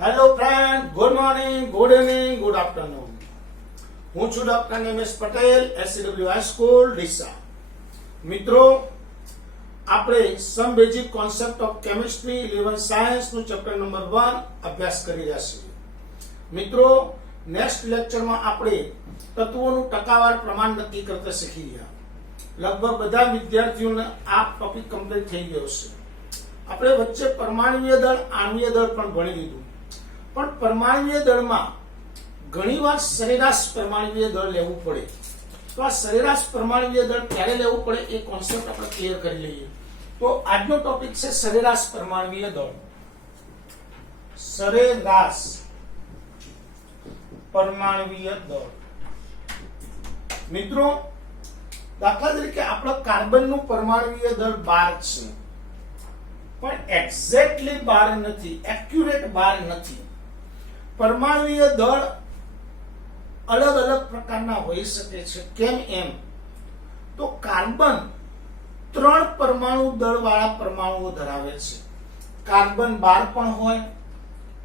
Hello friend, good morning, good evening, good afternoon. હું છું doctor Nimesh Patel, SCW high school Deesa. મિત્રો, આપણે some basic concept of chemistry 11 science નું chapter number 1 અભ્યાસ કરી રહ્યા છીએ. મિત્રો, નેક્સ્ટ લેક્ચરમાં આપણે તત્વોનું ટકાવાર પ્રમાણ નક્કી કરતા શીખી ગયા. લગભગ બધા વિદ્યાર્થીઓને આ ટોપિક કમ્પ્લીટ થઈ ગયો છે. આપણે વચ્ચે પરમાણુય દળ, આણ્વીય દળ પણ ભણી લીધું. પણ પરમાણુય દળમાં ઘણીવાર સરેરાશ પરમાણુય દળ લેવું પડે. તો આ સરેરાશ પરમાણુય દળ ક્યારે લેવું પડે એ કોન્સેપ્ટ આપણે ક્લિયર કરી લઈએ. તો આજનો ટોપિક છે સરેરાશ પરમાણુય દળ. સરેરાશ પરમાણુય દળ. મિત્રો, દાખલા તરીકે આપણો કાર્બનનું પરમાણુય દળ 12 છે, પણ એક્ઝેક્ટલી 12 નથી, એક્યુરેટ 12 નથી. પરમાણુય દળ અલગ અલગ પ્રકારના હોઈ શકે છે. કેમ એમ? તો કાર્બન 3 પરમાણુ દળ વાળા પરમાણુઓ ધરાવે છે. કાર્બન 12 પણ હોય,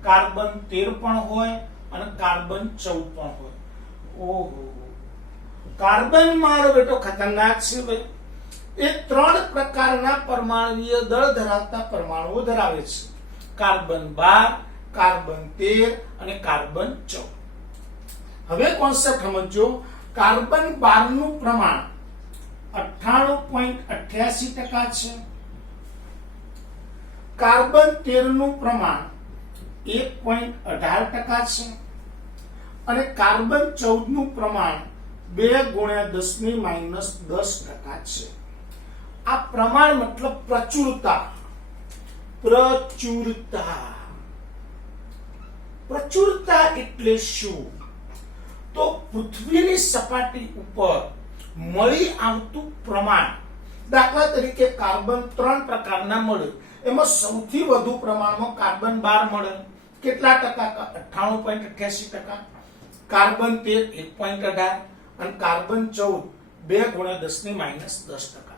કાર્બન 13 પણ હોય અને કાર્બન 14 પણ હોય. ઓહો, કાર્બન મારો બેટો ખતરનાક છે ભાઈ. એ 3 પ્રકારના પરમાણુય દળ ધરાવતા પરમાણુઓ ધરાવે છે. કાર્બન 12, કાર્બન 13 અને કાર્બન 14. હવે કોન્સેપ્ટ સમજો. કાર્બન 12 નું પ્રમાણ 98.88% છે. કાર્બન 13 નું પ્રમાણ 1.18% છે અને કાર્બન 14 નું પ્રમાણ 2 × 10⁻10% છે. આ પ્રમાણ મતલબ પ્રચુરતા. પ્રચુરતા એટલે શું? તો પૃથ્વીની સપાટી ઉપર મળી આવતું પ્રમાણ. દાખલા તરીકે કાર્બન 3 પ્રકારના મળે, એમાં સૌથી વધુ પ્રમાણમાં કાર્બન 12 મળે. કેટલા ટકા? 98.88%. કાર્બન 13 1.18 અને કાર્બન 14 2 × 10⁻10%.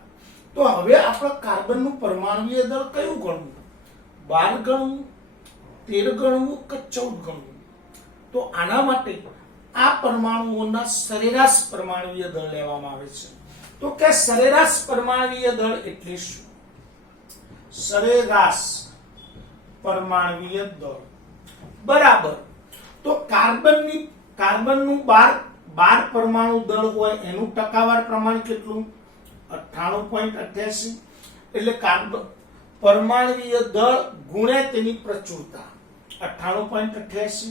તો હવે આપણે કાર્બનનું પરમાણુય દળ કયું ગણવું? 12 ગણવું, 13 ગણવું કે 14 ગણવું? તો આના માટે આ પરમાણુઓના સરેરાશ પરમાણુય દળ લેવામાં આવે છે. તો કે સરેરાશ પરમાણુય દળ એટલે શું? સરેરાશ પરમાણુય દળ બરાબર. તો કાર્બનનું 12 પરમાણુ દળ હોય એનું ટકાવાર પ્રમાણ કેટલું? 98.88. એટલે કાર્બન પરમાણુય દળ ગુણ્યા તેની પ્રચુરતા 98.88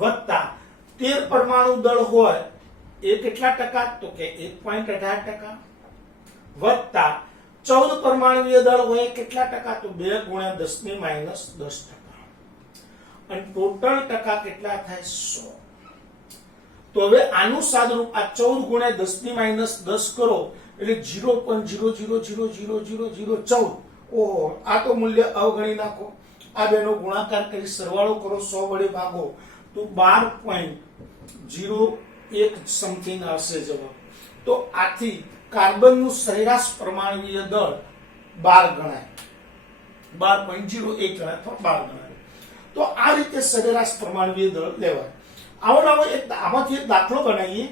વત્તા 13 પરમાણુ દળ હોય એ કેટલા ટકા? તો કે 1.18% વત્તા 14 પરમાણુય દળ હોય કેટલા ટકા? તો 2 × 10⁻10%. અને ટોટલ ટકા કેટલા થાય? 100. તો હવે આનું સાદુરૂપ આ 14 × 10⁻10 કરો એટલે 0.00000014. ઓહો, આ તો મૂલ્ય અવગણી નાખો. આ બેનો ગુણાકાર કરી સરવાળો કરો, 100 વડે ભાગો તો 12.01 સમથિંગ આવશે જવાબ. તો આથી કાર્બનનું સરેરાશ પરમાણુય દળ 12 ગણાય, 12.01 ગણાય અથવા 12 ગણાય. તો આ રીતે સરેરાશ પરમાણુય દળ લેવાય. આમાંથી એક દાખલો બનાવીએ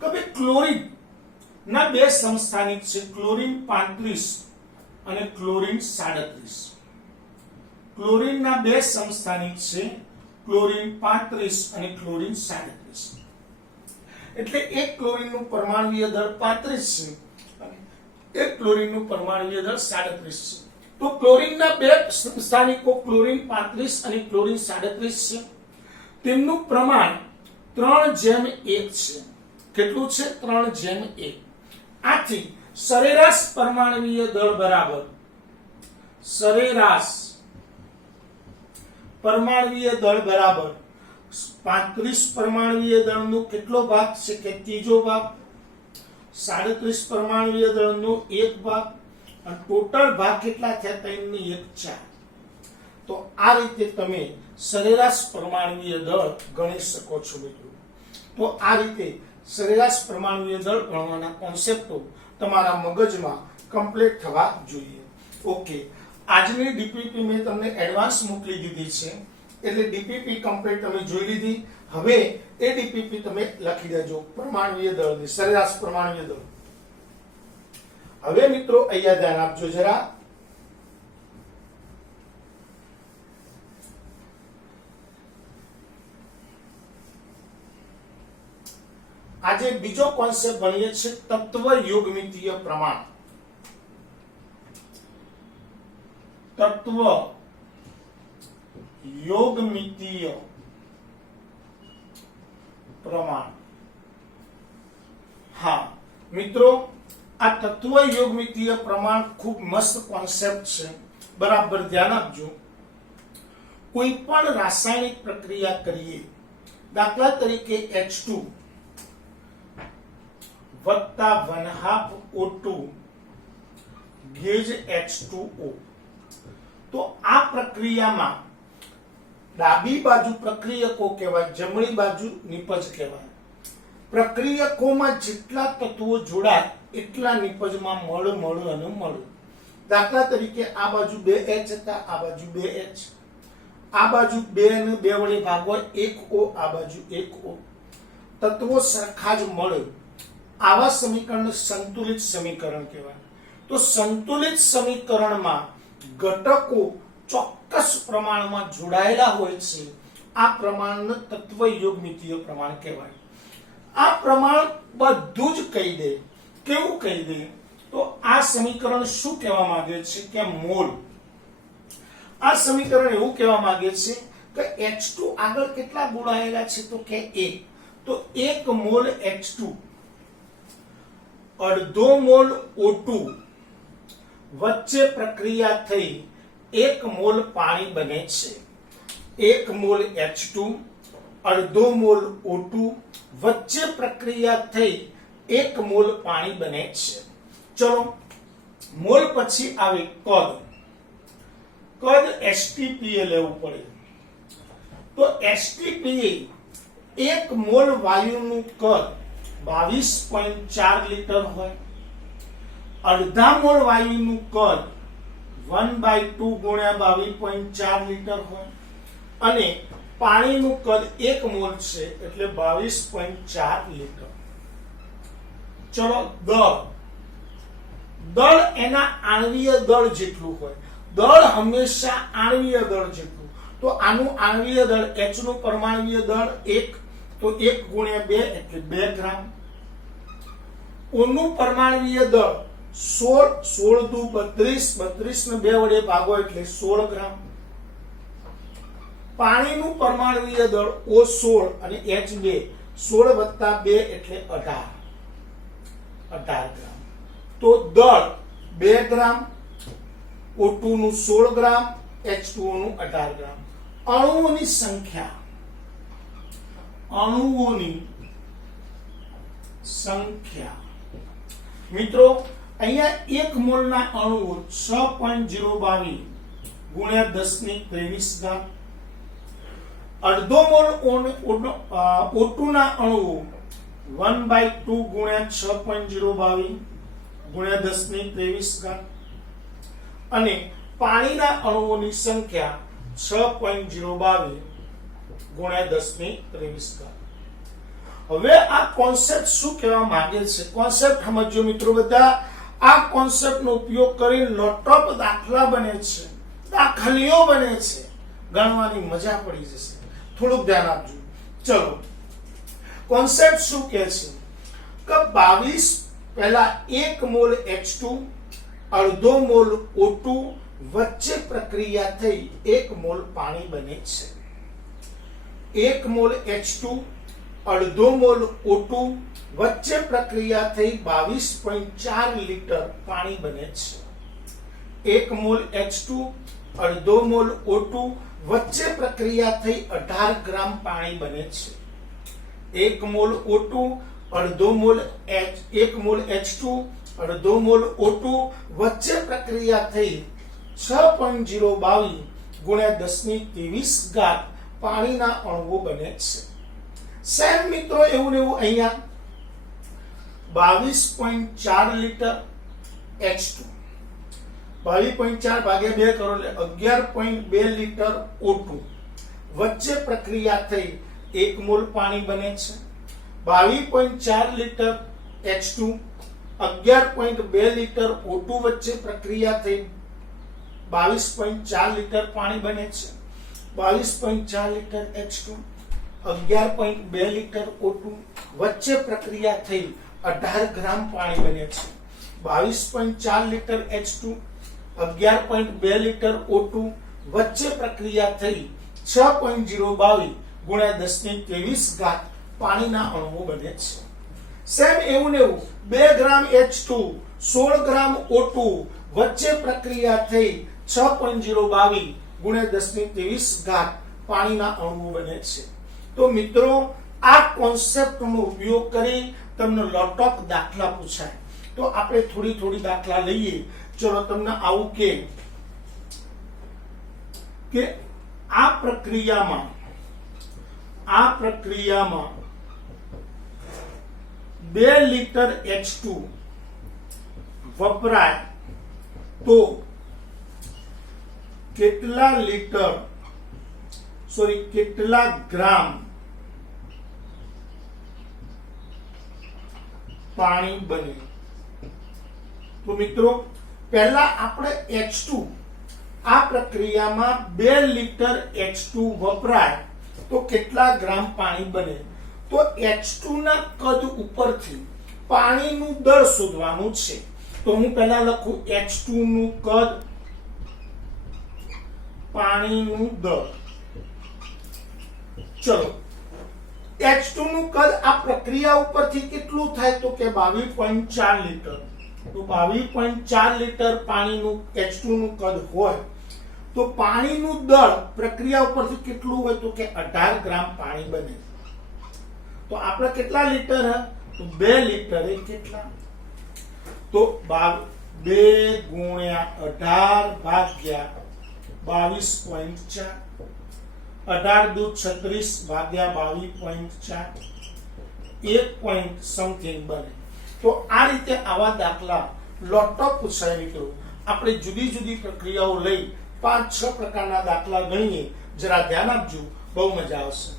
કે ભાઈ ક્લોરીન ના 2 સમસ્થાનિક છે, ક્લોરીન 35 અને ક્લોરીન 37. ક્લોરીન ના 2 સમસ્થાનિક છે, ક્લોરીન 35 અને ક્લોરીન 37. એટલે એક ક્લોરીન નું પરમાણુય દળ 35 છે અને એક ક્લોરીન નું પરમાણુય દળ 37 છે. તો ક્લોરીન ના 2 સમસ્થાનિકો ક્લોરીન 35 અને ક્લોરીન 37 છે. તેમનું પ્રમાણ 3:1 છે. કેટલું છે? 3:1. આથી સરેરાશ પરમાણુય દળ બરાબર સરેરાશ પરમાણુય દળ બરાબર 35 પરમાણુય દળનો કેટલો ભાગ છે? કે ત્રીજો ભાગ. 37 પરમાણુય દળનો 1 ભાગ અને ટોટલ ભાગ કેટલા થયા? 3/1/4. તો આ રીતે તમે સરેરાશ પરમાણુય દળ ગણી શકો છો મિત્રો. તો આ રીતે સરેરાશ પરમાણુય દળ ગણવાના કોન્સેપ્ટો તમારા મગજમાં કમ્પ્લીટ થવા જોઈએ. ઓકે, આજની ડીપીપી મેં તમને એડવાન્સ મોકલી દીધી છે. એટલે ડીપીપી કમ્પ્લીટ તમે જોઈ લીધી. હવે એ ડીપીપી તમે લખી દેજો, પરમાણુય દળની સરેરાશ પરમાણુય દળ. હવે મિત્રો અહીંયા ધ્યાન આપજો જરા. આજે બીજો કોન્સેપ્ટ ભણીએ છીએ તત્વ યોગમિતીય પ્રમાણ. તત્વ યોગમિતીય પ્રમાણ. હા મિત્રો, આ તત્વ યોગમિતીય પ્રમાણ ખૂબ મસ્ત કોન્સેપ્ટ છે, બરાબર ધ્યાન આપજો. કોઈ પણ રાસાયણિક પ્રક્રિયા કરીએ, દાખલા તરીકે H2 વત્તા 1/2 O2 ગેજ H2O, તો આ પ્રક્રિયામાં ડાબી બાજુ પ્રક્રિયકો કહેવાય, જમણી બાજુ નિપજ કહેવાય. પ્રક્રિયકોમાં જેટલા તત્વો જોડાય એટલા નિપજમાં મળ અને મળ. દાખલા તરીકે આ બાજુ 2H હતા, આ બાજુ 2H, આ બાજુ 2 ને 2 વડે ભાગવા 1O, આ બાજુ 1O. તત્વો સરખા જ મળે. આવા સમીકરણ સંતુલિત સમીકરણ કહેવાય. તો સંતુલિત સમીકરણમાં ઘટકો ચોક્કસ પ્રમાણમાં જોડાયેલા હોય છે. આ પ્રમાણને તત્વ યોગમિતીય પ્રમાણ કહેવાય. આ પ્રમાણ બધું જ કહી દે. કેવું કહી દે? તો આ સમીકરણ શું કહેવા માંગે છે કે મોલ. આ સમીકરણ એવું કહેવા માંગે છે કે H2 આગળ કેટલા ગુણાયેલા છે તો કે 1. તો 1 મોલ H2 અડધો મોલ O2 વચ્ચે પ્રક્રિયા થઈ 1 મોલ પાણી બને છે. 1 મોલ H2 અડધો મોલ O2 વચ્ચે પ્રક્રિયા થઈ 1 મોલ પાણી બને છે. ચલો, મોલ પછી આવે કદ. કદ STPA લેવું પડે. તો STPA 1 મોલ વાયુનું કદ 22.4 લીટર હોય. અડધા મોલ વાયુનું કદ 1/2 ગુણ્યા 22.4 લીટર હોય. અને પાણીનું કદ 1 મોલ છે એટલે 22.4 લીટર. ચલો, દળ એના આણ્વીય દળ જેટલું હોય. દળ હંમેશા આણ્વીય દળ જેટલું. તો આનું આણ્વીય દળ H નું પરમાણ્વીય દળ 1, તો 1 ગુણ્યા 2 એટલે 2 ગ્રામ. O નું પરમાણ્વીય દળ 16, 16 દુ 32, 32 ને 2 વડે ભાગો એટલે 16 ગ્રામ. પાણીનું પરમાણ્વીય દળ O16 અને H2 16 વત્તા 2 એટલે 18 ગ્રામ. તો દળ 2 ગ્રામ, O2 નું 16 ગ્રામ, H2O નું 18 ગ્રામ. અણુઓની સંખ્યા, અણુઓની સંખ્યા મિત્રો, અહીંયા 1 મોલના અણુઓ 6.022 ગુણ્યા 1023 ઘાત. અડધો મોલ O2 ના અણુઓ 1/2 ગુણ્યા 6.022 ગુણ્યા 1023 ઘાત. અને પાણીના અણુઓની સંખ્યા 6.022 ગુણ્યા 1023 ઘાત. હવે આ કોન્સેપ્ટ શું કહેવા માંગે છે? કોન્સેપ્ટ સમજો મિત્રો બધા. આ કોન્સેપ્ટનો ઉપયોગ કરી લોટોપ દાખલા બને છે, દાખલીઓ બને છે. ગણવાની મજા પડી જશે. થોડુંક ધ્યાન આપજો. ચલો, કોન્સેપ્ટ શું કહે છે કે 22 પહેલા 1 મોલ H2 અડધો મોલ O2 વચ્ચે પ્રક્રિયા થઈ 1 મોલ પાણી બને છે. 1 મોલ H2 અડધો મોલ O2 વચ્ચે પ્રક્રિયા થઈ 22.4 લીટર પાણી બને છે. 1 મોલ H2 અડધો મોલ O2 વચ્ચે પ્રક્રિયા થઈ 18 ગ્રામ પાણી બને છે. 1 મોલ O2 અડધો મોલ 1 મોલ H2 અડધો મોલ O2 વચ્ચે પ્રક્રિયા થઈ 6.022 ગુણ્યા 1023 ઘાત પાણીના અણુઓ બને છે. સેમ મિત્રો એવું ને એવું અહીંયા 22.4 લીટર H2 22.4 ભાગ્યા 2 કરો એટલે 11.2 લીટર O2 વચ્ચે પ્રક્રિયા થઈ 1 મોલ પાણી બને છે. 22.4 લિટર H2, 11.2 લિટર O2 વચ્ચે પ્રક્રિયા થઈ 22.4 લિટર પાણી બને છે. 22.4 લિટર H2, 11.2 લિટર O2 વચ્ચે પ્રક્રિયા થઈ 18 ગ્રામ પાણી બને છે. 22.4 લિટર H2, 11.2 લિટર O2 વચ્ચે પ્રક્રિયા થઈ 6.022 ગુણ્યા 10⁻23 પાણીના અણુઓ બને છે. સેમ એવું ને એવું 2 ગ્રામ H2, 16 ગ્રામ O2 વચ્ચે પ્રક્રિયા થઈ 6.022 ગુણ્યા 10⁻23 પાણીના અણુઓ બને છે. તો મિત્રો આ કોન્સેપ્ટનો ઉપયોગ કરી તમને લોટ ઓફ દાખલા પૂછાય. તો આપણે થોડી થોડી દાખલા લઈએ. ચલો તમને આવું કે આ પ્રક્રિયામાં 2 લિટર H2 વપરાય તો કેટલા ગ્રામ પાણી બને. તો મિત્રો પહેલા આપણે H2 આ પ્રક્રિયામાં 2 લિટર H2 વપરાય તો કેટલા ગ્રામ પાણી બને. તો H2 ના કદ ઉપરથી પાણીનું દળ શોધવાનું છે. તો હું પહેલા લખું H2 નું કદ, પાણીનું દળ. ચલો H2 નું કદ આ પ્રક્રિયા ઉપરથી કેટલું થાય તો કે 22.4 લિટર. તો 22.4 લિટર પાણીનું H2 નું કદ હોય તો પાણીનું દળ પ્રક્રિયા ઉપરથી કેટલું હોય તો કે 18 ગ્રામ પાણી બને. તો આપણે કેટલા લિટર તો 2 લિટર એ કેટલા તો 2 ગુણ્યા 18 ભાગ્યા 22.4, 18 દૂ 36 ભાગ્યા 22.4, 1 પોઈન્ટ સમથિંગ બને. તો આ રીતે આવા દાખલા લોટ ઓફ પૂછાય મિત્રો. આપણે જુદી જુદી પ્રક્રિયાઓ લઈ 5-6 પ્રકારના દાખલા ગણીએ. જરા ધ્યાન આપજો, બહુ મજા આવશે.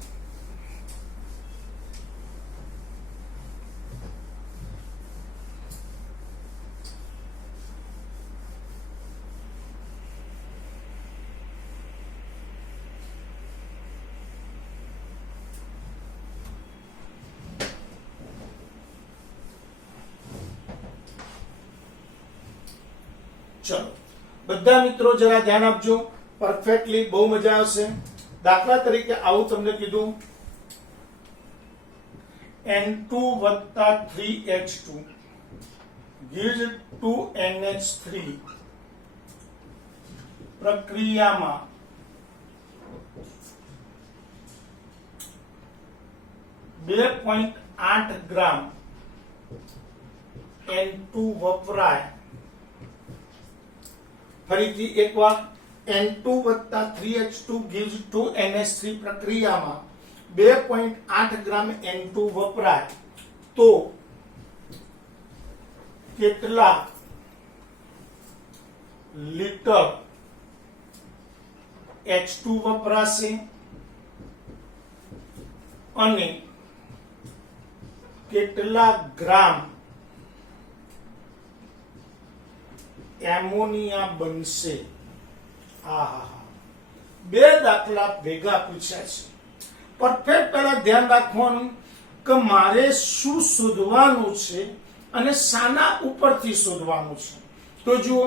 ચલો બધા મિત્રો જરા ધ્યાન આપજો, પરફેક્ટલી બહુ મજા આવશે. દાખલા તરીકે આવું તમને કીધું N2 + 3H2 gives 2NH3 પ્રક્રિયામાં 2.8 ગ્રામ N2 વપરાય. ફરીથી એકવાર N2 + 3H2 gives 2NH3 પ્રક્રિયામાં 2.8 ગ્રામ N2 વપરાય તો કેટલા લિટર H2 વપરાશે અને કેટલા ગ્રામ એમોનિયા બનશે. બે દાખલા ભેગા પૂછ્યા છે. પરફેક્ટ પહેલા ધ્યાન રાખવાનું કે મારે શું શોધવાનું છે અને શાના ઉપરથી શોધવાનું છે. તો જુઓ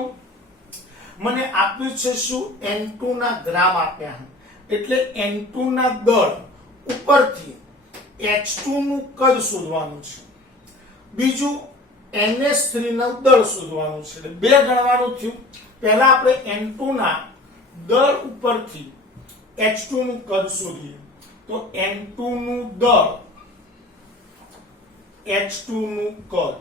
મને આપ્યું છે શું N2 ના ગ્રામ આપ્યા, એટલે N2 ના દળ ઉપરથી H2 નું કદ શોધવાનું છે. બીજું NH3 નું દળ શોધવાનું છે. એટલે બે ગણવાનું થયું. પહેલા આપણે N2 ના દળ ઉપરથી H2 નું કદ શોધીએ. તો N2 નું દળ H2 નું કદ.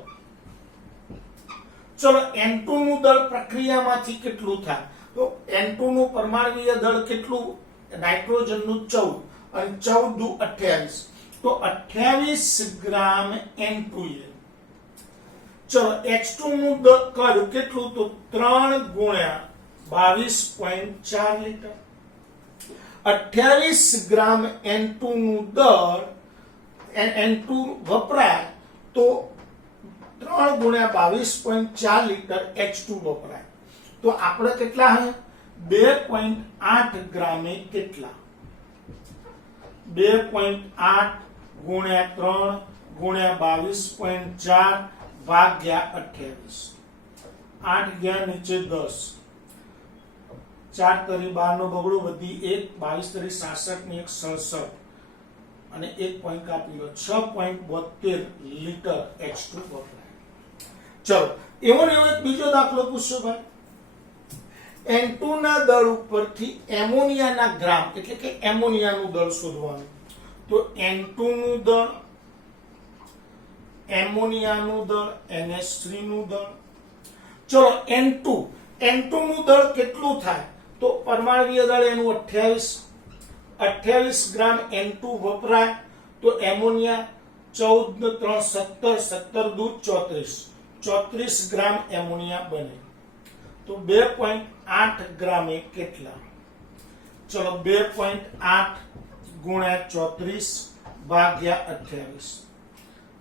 ચલો N2 નું દળ પ્રક્રિયામાંથી કેટલું થાય તો N2 નું પરમાણ્વીય દળ કેટલું, નાઇટ્રોજન નું 14 અને 14 દુ 28, તો 28 ગ્રામ N2 એ. ચલો H2 નું કદ કેટલું તો 3 × 22.4 લિટર. 28 ગ્રામ N2 નું દળ N2 વપરાય તો 3 ગુણ્યા 22.4 લીટર H2 વપરાય તો આપણે કેટલા હે 2.8 ગ્રામે કેટલા 2.8 ગુણ્યા 3 ગુણ્યા 22.4 ભાગ્યા 28 8 ગયા નીચે 10 4 તરી 12 નો બગડો વધી 1 22 તરી 66 ની 167 અને 1 પોઈન્ટ કાપી લો 6.72 લીટર H2 વપરાય ચલો એવો ને એવો એક બીજો દાખલો પૂછ્યો ભાઈ N2 ના દળ ઉપરથી એમોનિયાના ગ્રામ એટલે કે એમોનિયાનું દળ શોધવાનું તો N2 નું દળ એમોનિયાનું દળ NH3 નું દળ ચલો N2 નું દળ કેટલું થાય તો પરમાણ્વીય દળ એનું 28 ગ્રામ N2 વપરાય તો એમોનિયા 14 3 17 17 દૂધ 34 ગ્રામ એમોનિયા બને તો 2.8 ગ્રામે કેટલા ચલો 2.8 ગુણ્યા 34 ભાગ્યા 28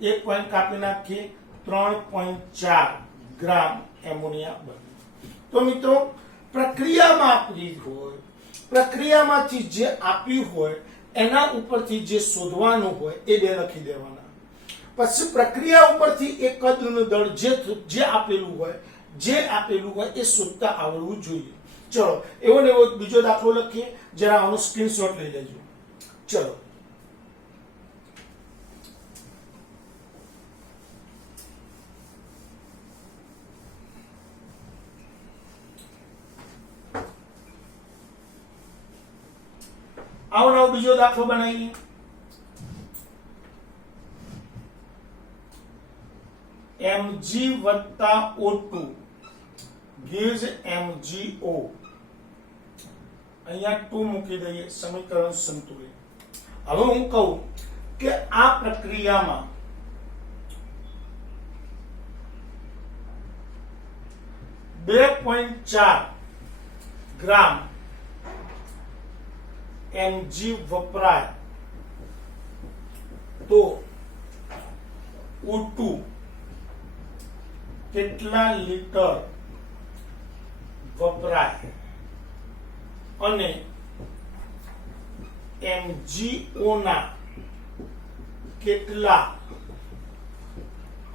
એક પોઈન્ટ કાપી નાખીએ 3.4 ગ્રામ એમોનિયા બને તો મિત્રો પ્રક્રિયામાં આપી હોય પ્રક્રિયામાંથી જે આપ્યું હોય એના ઉપરથી જે શોધવાનું હોય એ બે લખી દેવાના પછી પ્રક્રિયા ઉપરથી એક કદનું દળ જે આપેલું હોય એ શોધતા આવડવું જોઈએ ચલો એવો ને એવો બીજો દાખલો લખીએ જરા આનો સ્ક્રીનશોટ લઈ લેજો ચલો આવો બીજો દાખલો બનાવીએ Mg વત્તા O2 gives MgO અહીંયા 2 મૂકી દઈએ સમીકરણ સંતુલિત હવે હું કહું કે આ પ્રક્રિયામાં .4 ગ્રામ Mg વપરાય તો O2 કેટલા લીટર વપરાય અને MgO ના કેટલા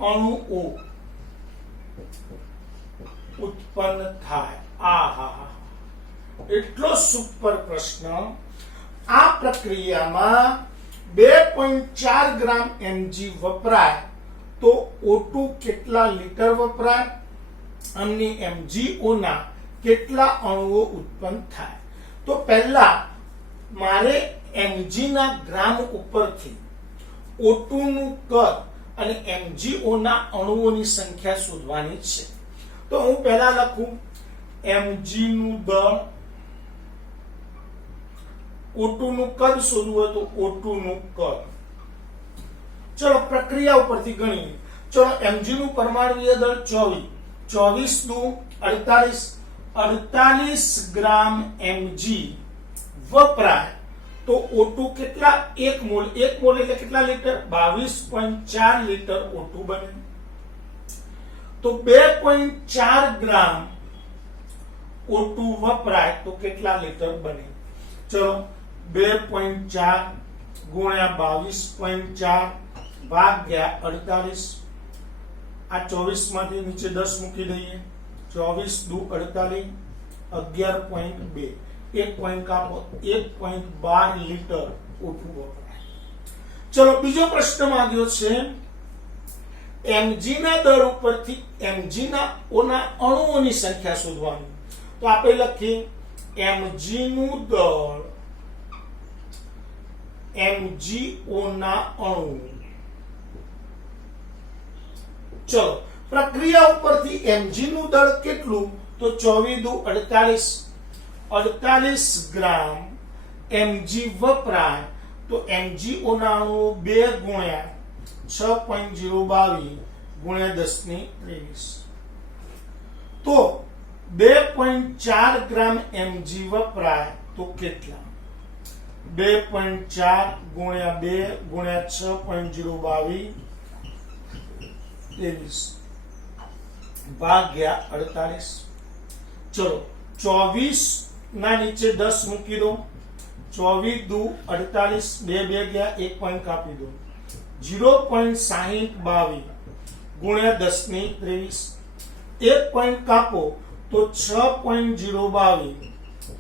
અણુઓ ઉત્પન્ન થાય આહા એટલો સુપર પ્રશ્ન આ પ્રક્રિયામાં 2.4 ગ્રામ Mg વપરાય તો O2 કેટલા લીટર વપરાય અને MgO ના કેટલા અણુઓ ઉત્પન્ન થાય તો પહેલા મારે Mg ના ગ્રામ ઉપરથી O2 નું કદ અને MgO ના અણુઓની સંખ્યા શોધવાની છે તો હું પહેલા લખું Mg નું દળ O2 નું કદ શોધવું હોય તો O2 નું કદ ચલો પ્રક્રિયા ઉપરથી ગણીએ ચલો Mg નું પરમાણ્વીય દળ 24 દુ 48 ગ્રામ Mg વપરાય તો O2 કેટલા 1 મોલ એટલે કેટલા લીટર 22.4 લીટર O2 બને તો 2.4 ગ્રામ O2 વપરાય તો કેટલા લીટર બને ચલો 2.4 ગુણ્યા 22.4 ભાગ્યા 48 આ 24 માંથી નીચે 10 મૂકી દઈએ 24 દુ 48 11.2 1 પોઈન્ટ કાપો 1.12 લીટર O2 વપરાય ચલો બીજો પ્રશ્ન માંગ્યો છે Mg ના દળ ઉપરથી Mg ના ઓના અણુઓની સંખ્યા શોધવાની તો આપણે લખીએ Mg નું દળ MgO ના અણુ ચલો પ્રક્રિયા ઉપરથી Mg નું દળ કેટલું તો 24 દુ 48 ગ્રામ Mg વપરાય તો MgO ના અણુ 2 ગુણ્યા 6.022 ગુણ્યા 10 ની 23 તો 2.4 ગ્રામ Mg વપરાય તો કેટલા 2.4 ગુણ્યા 2 ગુણ્યા 6.022 23 ભાગ્યા 48. ચલો 24 ના નીચે 10 મૂકી દો. 24 દુ 48, 2 2 ગયા, 1 પોઈન્ટ કાપી દો. 0.6022 ગુણ્યા 10 ની 23, 1 પોઈન્ટ કાપો તો 6.022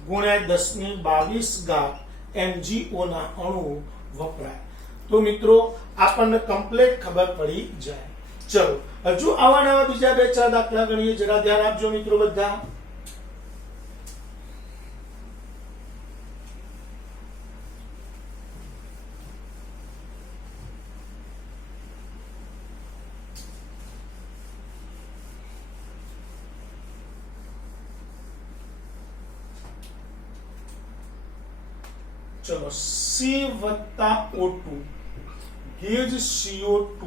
ગુણ્યા 10 ની 22 ઘાત MgO ના અણુ વપરાય. તો મિત્રો આપણને કમ્પ્લીટ ખબર પડી જાય. ચલો હજુ આવા નવા બીજા 2-4 દાખલા ગણીએ. જરા ધ્યાન આપજો મિત્રો બધા. चलो C वत्ता O2 ગેજ CO2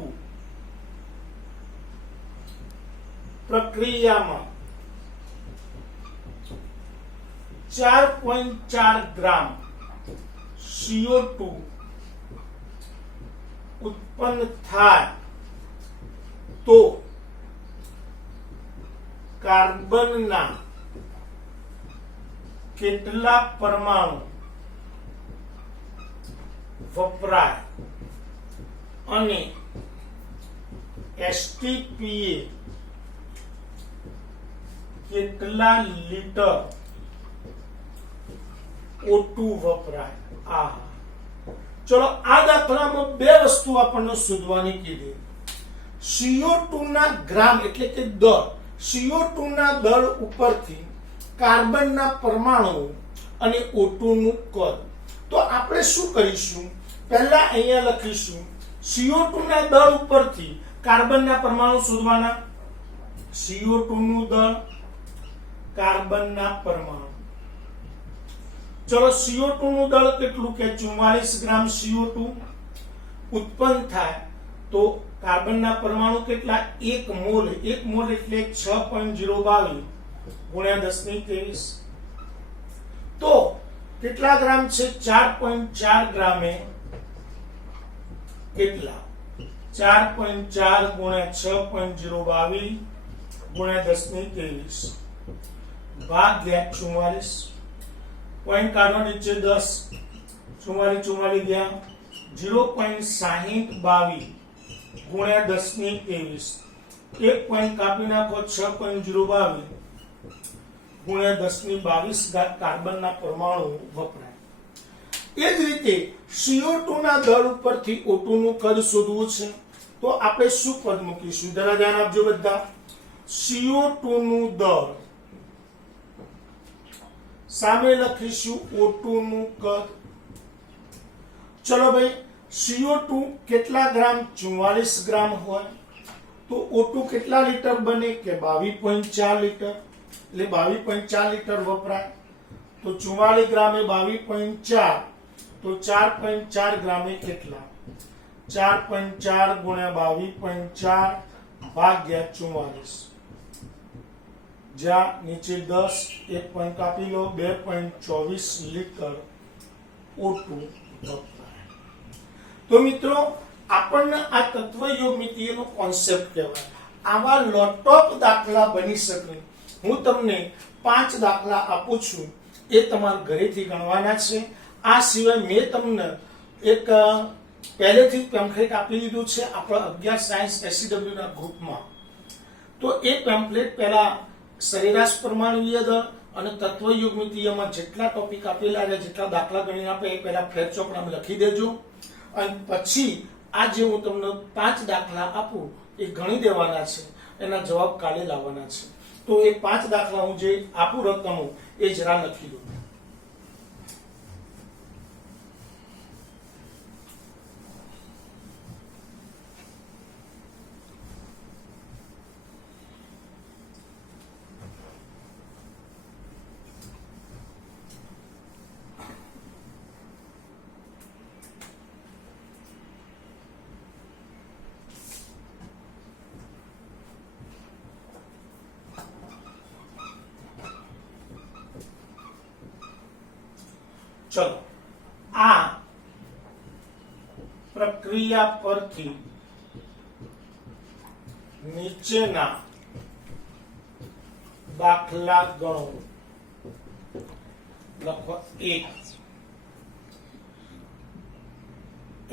પ્રક્રિયામાં 4.4 ગ્રામ CO2 ઉત્પન્ન થાય તો કાર્બનના કેટલા પરમાણુ વપરાય અને STPએ કેટલા લીટર O2 વપરાય. ચલો આ દાખલામાં બે વસ્તુ આપણને શોધવાની કીધી. CO2 ના ગ્રામ એટલે કે દળ, CO2 ના દળ ઉપરથી કાર્બનના પરમાણુ અને O2 નું કદ. તો આપણે શું કરીશું, પહેલા અહીંયા લખીશું CO2 ના દળ ઉપરથી કાર્બનના પરમાણુ શોધવાના. CO2 નું દળ, કાર્બનના પરમાણુ. ચલો CO2 નું દળ કેટલું કે 44 ગ્રામ CO2 ઉત્પન્ન થાય તો કાર્બનના પરમાણુ કેટલા, 1 મોલ. 1 મોલ એટલે 6.022 ગુણ્યા 10 ની 23. તો કેટલા ગ્રામ છે, 4.4 ગ્રામે કેટલા, 4.4 ગુણ્યા 6.022 ગુણ્યા 10 ની 23 ભાગ્યા 44. પોઈન્ટ કાઢો નીચે 10, 44 ગયા, 0.6022 ગુણ્યા 10 ની 23, 1 પોઈન્ટ કાપી નાખો, 6.022 ગુણ્યા 10 ની 22 ઘાત કાર્બનના પરમાણુ વપરાય. એ જ રીતે CO2 ના દળ ઉપરથી O2 નું કદ શોધવું છે તો આપણે શું પદ મૂકીશું, જરા ધ્યાન આપજો બધા. CO2 નું દળ સામે લખીશું O2 નું કદ. ચલો ભાઈ CO2 કેટલા ગ્રામ, 44 ગ્રામ હોય તો O2 કેટલા લીટર બને કે 22.4 લીટર, એટલે 22.4 લીટર વપરાય. તો 44 ગ્રામે 22.4 તો 4.4 ગ્રામે કેટલા, 4.4 ગુણ્યા 22.4 ભાગ્યા 44. જ્યાં નીચે 10, 1 પોઈન્ટ કાપી લો, 2.24 લીટર O2 વપરાય. તો મિત્રો આપણને આ તત્વયોમિતિનો કોન્સેપ્ટ કહેવાય. આવા લોટ ઓફ દાખલા બની શકે. હું તમને 5 દાખલા આપું છું, એ તમારે ઘરેથી ગણવાના છે. આ સિવાય મેં તમને એક પહેલેથી પેમ્ફલેટ આપી દીધું છે આપણા 11 સાયન્સ SCW ના ગ્રુપમાં. તો એ પેમ્ફલેટ પહેલા સરેરાશ પરમાણુય દળ અને તત્વયુગ્મિતિયમાં જેટલા ટોપિક આપેલા છે, જેટલા દાખલા ગણી આપે એ પહેલા ફ્લેટ ચોપડામાં લખી દેજો. અને પછી આ જે હું તમને 5 દાખલા આપું એ ગણી દેવાના છે, એના જવાબ કાલે લાવવાના છે. તો એ 5 દાખલા હું જે આપું રકમો એ જરા લખી દો. ચલો આ પ્રક્રિયા પરથી નીચેના દાખલા ગણો. લખો 1.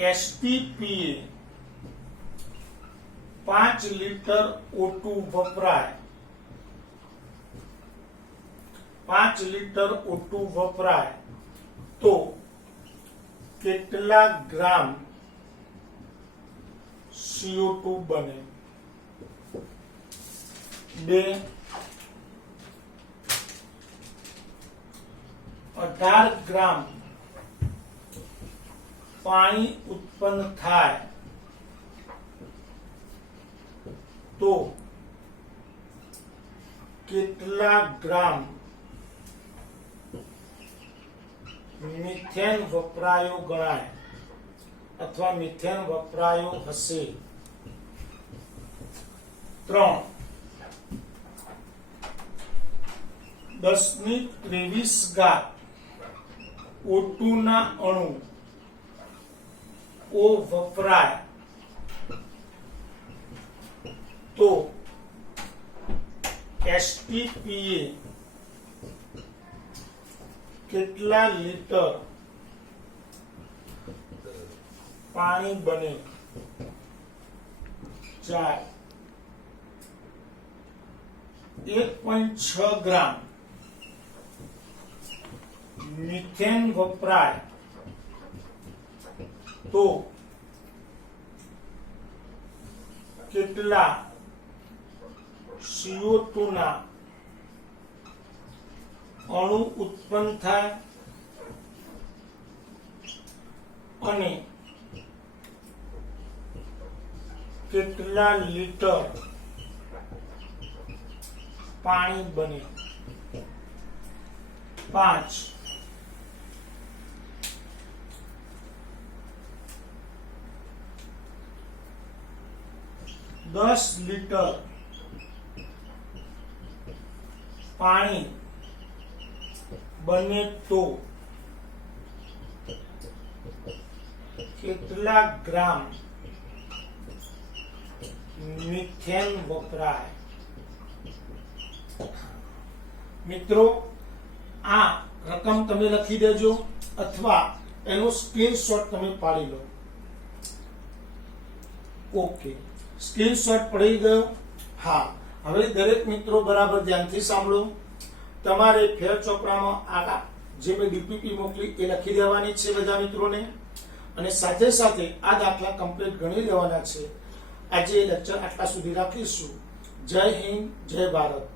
એસટીપી 5 લીટર O2 વપરાય. 5 લીટર O2 વપરાય તો કેટલા ગ્રામ CO2 બને? 2. 18 ગ્રામ પાણી ઉત્પન્ન થાય તો કેટલા ગ્રામ મિથેન વપરાયો ગણાય અથવા મિથેન વપરાયો હશે? 3. 10⁻23 O2 ના અણુ O વપરાય તો એસટીપી કેટલા લીટર પાણી બને? 4. 1.6 ગ્રામ મિથેન વપરાય તો કેટલા CO2 ના અણુ ઉત્પન્ન થાય અને કેટલા લીટર પાણી બને? 5. 10 લીટર પાણી બને તો કેટલા ગ્રામ મિથેન વપરાય? મિત્રો, આ રકમ તમે લખી દેજો અથવા એનો સ્ક્રીનશોટ તમે પાડી લો. ઓકે, સ્ક્રીનશોટ પડી ગયો? હા. હવે દરેક મિત્રો બરાબર ધ્યાનથી સાંભળો. તમારે ફેર ચોપડામાં આ જે મેં ડીપીપી મોકલી એ લખી દેવાની છે બધા મિત્રોને, અને સાથે સાથે આ દાખલા કમ્પ્લીટ ગણી લેવાના છે. આજે લેક્ચર આટલા સુધી રાખીશું. જય હિન્દ, જય ભારત.